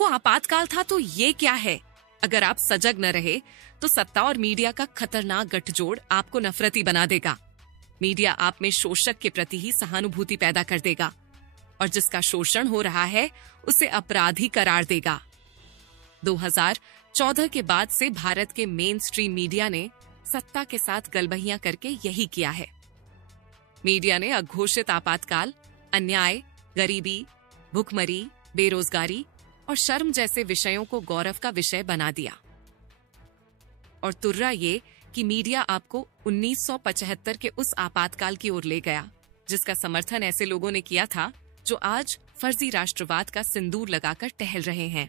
वो आपातकाल था तो ये क्या है? अगर आप सजग न रहे तो सत्ता और मीडिया का खतरनाक गठजोड़ आपको नफरती बना देगा। मीडिया आप में शोषक के प्रति ही सहानुभूति पैदा कर देगा और जिसका शोषण हो रहा है उसे अपराधी करार देगा। 2014 के बाद से भारत के मेन स्ट्रीम मीडिया ने सत्ता के साथ गलबहियां करके यही किया है। मीडिया ने अघोषित आपातकाल, अन्याय, गरीबी, भुखमरी, बेरोजगारी और शर्म जैसे विषयों को गौरव का विषय बना दिया। और तुर्रा ये कि मीडिया आपको 1975 के उस आपातकाल की ओर ले गया जिसका समर्थन ऐसे लोगों ने किया था जो आज फर्जी राष्ट्रवाद का सिंदूर लगाकर टहल रहे हैं।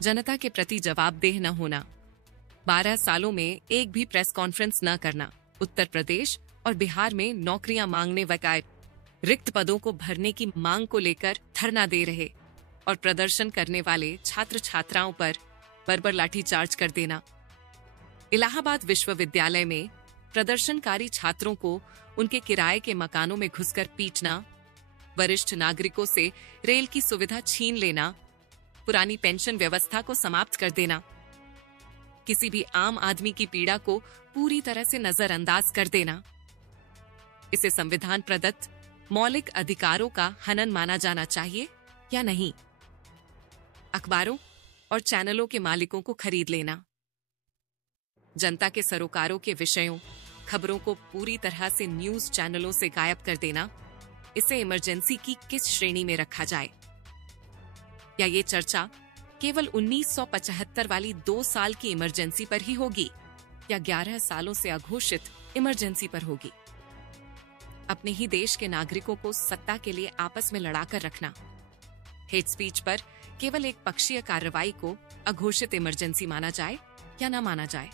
जनता के प्रति जवाबदेह न होना, 12 सालों में एक भी प्रेस कॉन्फ्रेंस न करना, उत्तर प्रदेश और बिहार में नौकरियां मांगने वकायत रिक्त पदों को भरने की मांग को लेकर धरना दे रहे और प्रदर्शन करने वाले छात्र छात्राओं पर बर्बर लाठीचार्ज कर देना, इलाहाबाद विश्वविद्यालय में प्रदर्शनकारी छात्रों को उनके किराए के मकानों में घुसकर पीटना, वरिष्ठ नागरिकों से रेल की सुविधा छीन लेना, पुरानी पेंशन व्यवस्था को समाप्त कर देना, किसी भी आम आदमी की पीड़ा को पूरी तरह से नजरअंदाज कर देना, इसे संविधान प्रदत्त मौलिक अधिकारों का हनन माना जाना चाहिए या नहीं। अखबारों और चैनलों के मालिकों को खरीद लेना, जनता के सरोकारों के विषयों, खबरों को पूरी तरह से न्यूज चैनलों से गायब कर देना, इसे इमरजेंसी की किस श्रेणी में रखा जाए? या ये चर्चा केवल 1975 वाली 2 साल की इमरजेंसी पर ही होगी या 11 सालों से अघोषित इमरजेंसी पर होगी? अपने ही देश के नागरिकों को सत्ता के लिए आपस में लड़ाकर रखना, हेट स्पीच पर केवल एक पक्षीय कार्रवाई को अघोषित इमरजेंसी माना जाए या न माना जाए?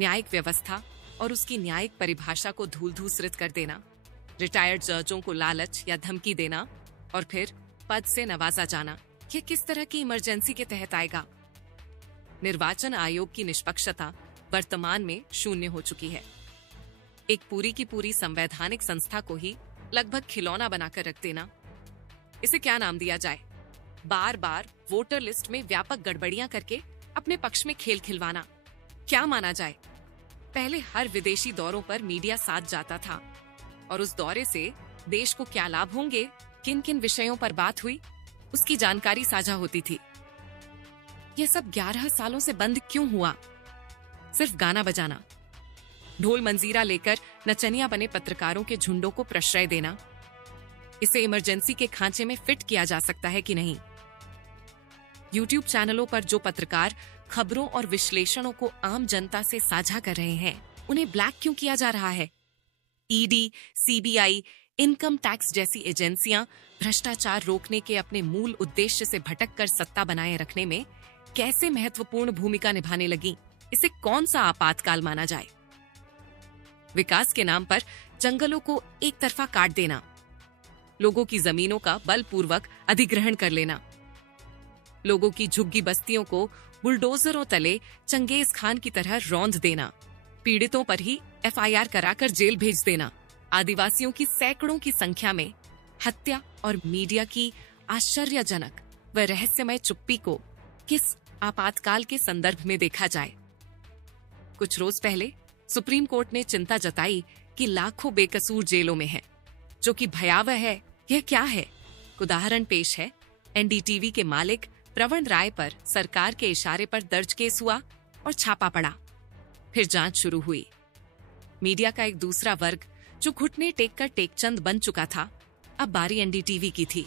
न्यायिक व्यवस्था और उसकी न्यायिक परिभाषा को धूल-धूसरित कर देना, रिटायर्ड जजों को लालच या धमकी देना और फिर पद से नवाजा जाना, ये किस तरह की इमरजेंसी के तहत आएगा? निर्वाचन आयोग की निष्पक्षता वर्तमान में शून्य हो चुकी है। एक पूरी की पूरी संवैधानिक संस्था को ही लगभग खिलौना बनाकर रख देना, इसे क्या नाम दिया जाए? बार बार वोटर लिस्ट में व्यापक गड़बड़ियां करके अपने पक्ष में खेल खिलवाना, क्या माना जाए? पहले हर विदेशी दौरों पर मीडिया साथ जाता था और उस दौरे से देश को क्या लाभ होंगे, किन किन विषयों पर बात हुई, उसकी जानकारी साझा होती थी। यह सब 11 सालों से बंद क्यों हुआ? सिर्फ गाना बजाना, ढोल मंजीरा लेकर नचनिया बने पत्रकारों के झुंडों को प्रश्रय देना, इसे इमरजेंसी के खांचे में फिट किया जा सकता है कि नहीं? यूट्यूब चैनलों पर जो पत्रकार खबरों और विश्लेषणों को आम जनता से साझा कर रहे हैं, उन्हें ब्लैक क्यों किया जा रहा है? ईडी, सीबीआई, इनकम टैक्स जैसी एजेंसियां भ्रष्टाचार रोकने के अपने मूल उद्देश्य से भटककर सत्ता बनाए रखने में कैसे महत्वपूर्ण भूमिका निभाने लगी? इसे कौन सा आपातकाल माना जाए? विकास के नाम पर जंगलों को एक तरफा काट देना, लोगों की जमीनों का बलपूर्वक अधिग्रहण कर लेना, लोगों की झुग्गी बस्तियों को बुलडोजरों तले चंगेज खान की तरह रौंद देना, पीड़ितों पर ही एफआईआर कराकर जेल भेज देना, आदिवासियों की सैकड़ों की संख्या में हत्या और मीडिया की आश्चर्यजनक व रहस्यमय चुप्पी को किस आपातकाल के संदर्भ में देखा जाए? कुछ रोज पहले सुप्रीम कोर्ट ने चिंता जताई कि लाखों बेकसूर जेलों में हैं, जो कि भयावह है। यह क्या है? उदाहरण पेश है, एनडीटीवी के मालिक प्रवण राय पर सरकार के इशारे पर दर्ज केस हुआ और छापा पड़ा। फिर जांच शुरू हुई। मीडिया का एक दूसरा वर्ग जो घुटने टेक कर टेकचंद बन चुका था, अब बारी एनडीटीवी की थी,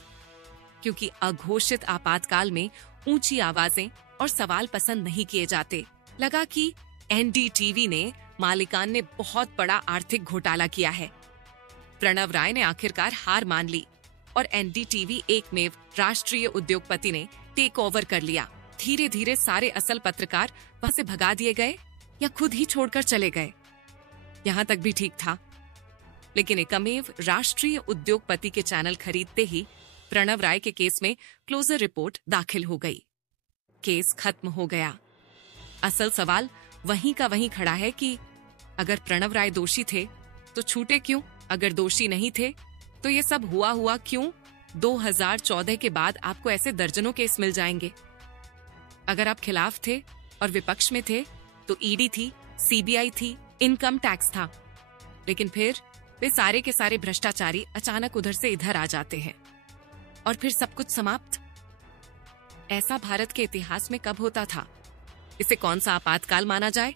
क्योंकि अघोषित आपातकाल में ऊंची आवाजें और सवाल पसंद नहीं किए जाते। लगा कि एनडीटीवी ने मालिकान ने बहुत बड़ा आर्थिक घोटाला किया है। प्रणव राय ने आखिरकार हार मान ली और एनडीटीवी एकमेव राष्ट्रीय उद्योगपति ने टेक ओवर कर लिया। धीरे धीरे सारे असल पत्रकार वहां से भगा दिए गए या खुद ही छोड़कर चले गए। यहाँ तक भी ठीक था, लेकिन एकमेव राष्ट्रीय उद्योगपति के चैनल खरीदते ही प्रणव राय के केस में क्लोजर रिपोर्ट दाखिल हो गई। केस खत्म हो गया। असल सवाल वहीं का वहीं खड़ा है कि अगर प्रणव राय दोषी थे तो छूटे क्यों? अगर दोषी नहीं थे तो ये सब हुआ क्यों? 2014 के बाद आपको ऐसे दर्जनों केस मिल जाएंगे। अगर आप खिलाफ थे और विपक्ष में थे तो ईडी थी, सीबीआई थी, इनकम टैक्स था। लेकिन फिर वे सारे के सारे भ्रष्टाचारी अचानक उधर से इधर आ जाते हैं और फिर सब कुछ समाप्त। ऐसा भारत के इतिहास में कब होता था? इसे कौन सा आपातकाल माना जाए?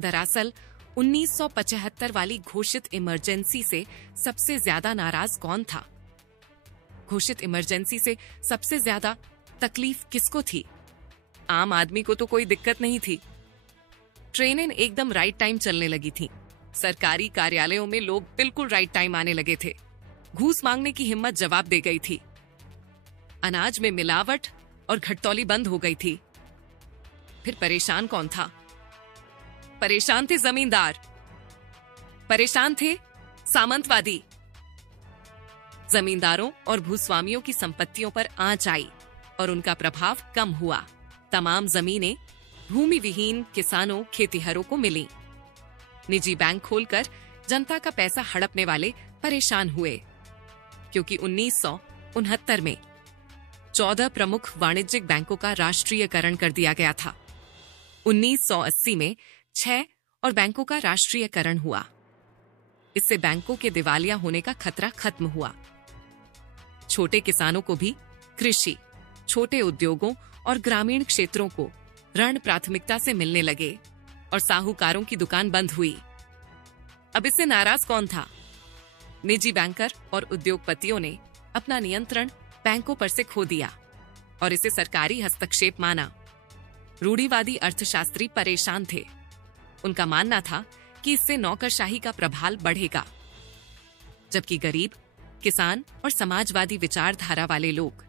दरअसल 1975 वाली घोषित इमरजेंसी से सबसे ज्यादा नाराज कौन था? घोषित इमरजेंसी से सबसे ज्यादा तकलीफ किसको थी? आम आदमी को तो कोई दिक्कत नहीं थी। ट्रेनें एकदम राइट टाइम चलने लगी थी। सरकारी कार्यालयों में लोग बिल्कुल राइट टाइम आने लगे थे। घूस मांगने की हिम्मत जवाब दे गई थी। अनाज में मिलावट और घटतौली बंद हो गई थी। फिर परेशान कौन था? परेशान थे जमींदार, परेशान थे सामंतवादी। जमींदारों और भूस्वामियों की संपत्तियों पर आंच आई और उनका प्रभाव कम हुआ। तमाम जमीनें भूमि विहीन किसानों, खेतीहरों को मिली। निजी बैंक खोलकर जनता का पैसा हड़पने वाले परेशान हुए, क्योंकि 1969 में 14 प्रमुख वाणिज्यिक बैंकों का राष्ट्रीयकरण कर दिया गया था। 1980 में 6 और बैंकों का राष्ट्रीयकरण हुआ। इससे बैंकों के दिवालिया होने का खतरा खत्म हुआ। छोटे किसानों को भी कृषि, छोटे उद्योगों और ग्रामीण क्षेत्रों को ऋण प्राथमिकता से मिलने लगे और साहूकारों की दुकान बंद हुई। अब इससे नाराज कौन था? निजी बैंकर और उद्योगपतियों ने अपना नियंत्रण बैंकों पर से खो दिया और इसे सरकारी हस्तक्षेप माना। रूढ़िवादी अर्थशास्त्री परेशान थे। उनका मानना था कि इससे नौकरशाही का प्रभाव बढ़ेगा, जबकि गरीब, किसान और समाजवादी विचारधारा वाले लोग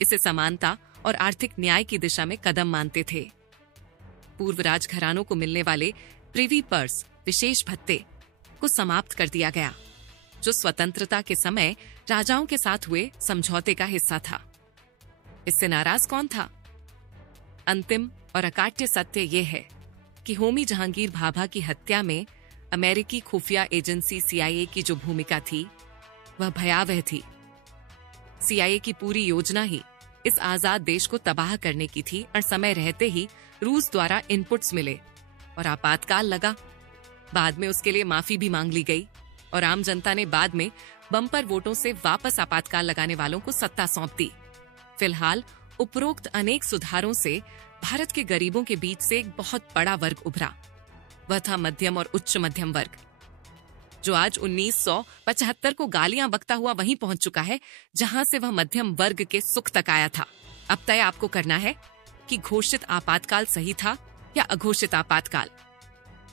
इसे समानता और आर्थिक न्याय की दिशा में कदम मानते थे। पूर्व राजघरानों को मिलने वाले प्रिवी पर्स, विशेष भत्ते को समाप्त कर दिया गया, जो स्वतंत्रता के समय राजाओं के साथ हुए समझौते का हिस्सा था। इससे नाराज कौन था? अंतिम और अकाट्य सत्य यह है कि होमी जहांगीर भाभा की हत्या में अमेरिकी खुफिया एजेंसी CIA की जो भूमिका थी वह भयावह थी। CIA की पूरी योजना ही इस आजाद देश को तबाह करने की थी और समय रहते ही रूस द्वारा इनपुट्स मिले और आपातकाल लगा। बाद में उसके लिए माफी भी मांग ली गई और आम जनता ने बाद में बम्पर वोटों से वापस आपातकाल लगाने वालों को सत्ता सौंप दी। फिलहाल उपरोक्त अनेक सुधारों से भारत के गरीबों के बीच से एक बहुत बड़ा वर्ग उभरा। वह था मध्यम और उच्च मध्यम वर्ग, जो आज 1975 को गालियां बकता हुआ वहीं पहुंच चुका है जहां से वह मध्यम वर्ग के सुख तक आया था। अब तय आपको करना है कि घोषित आपातकाल सही था या अघोषित आपातकाल।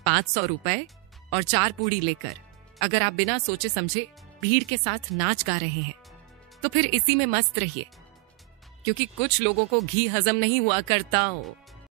500 रुपए और 4 पूड़ी लेकर अगर आप बिना सोचे समझे भीड़ के साथ नाच गा रहे हैं तो फिर इसी में मस्त रहिए, क्योंकि कुछ लोगों को घी हजम नहीं हुआ करता हो।